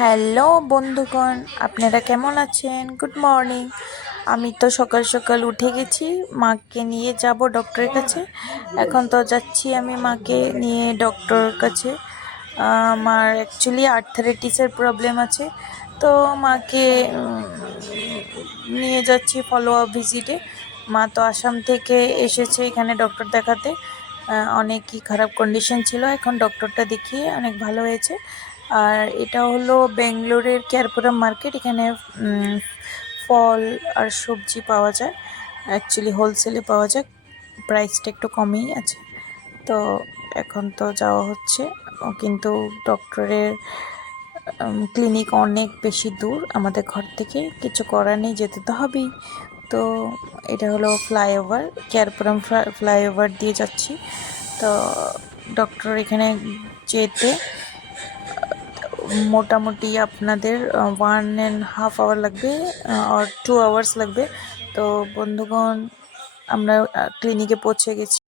Hello বন্ধুগণ, আপনারা কেমন আছেন? Good morning. আমি তো সকাল সকাল উঠে গেছি, মাকে নিয়ে যাব ডক্টরের কাছে। এখন তো যাচ্ছি আমি মাকে নিয়ে ডক্টরের কাছে। আমার অ্যাকচুয়ালি আর্থারাইটিসের প্রবলেম আছে, তো মাকে নিয়ে যাচ্ছি ফলো আপ ভিজিটে। মা তো আসাম থেকে এসেছে এখানে ডক্টর দেখাতে। অনেকই খারাপ কন্ডিশন ছিল, এখন ডক্টরটা দেখিয়ে অনেক ভালো হয়েছে। আর এটা হলো বেঙ্গলোরের কেয়ারপুরম মার্কেট। এখানে ফল আর সবজি পাওয়া যায়, অ্যাকচুয়ালি হোলসেলে পাওয়া যায়, প্রাইসটা একটু কমেই আছে। তো এখন তো যাওয়া হচ্ছে, কিন্তু ডক্টরের ক্লিনিক অনেক বেশি দূর আমাদের ঘর থেকে, কিছু করার নেই, যেতে তো হবেই। তো এটা হলো ফ্লাইওভার, কেয়ারপুরম ফ্লাইওভার দিয়ে যাচ্ছি। তো ডক্টর এখানে যেতে মোটামুটি আপনাদের 1.5 আওয়ার লাগবে, আর 2 আওয়ার্স লাগবে। তো বন্ধুগণ, আমরা ক্লিনিকে পৌঁছে গেছি।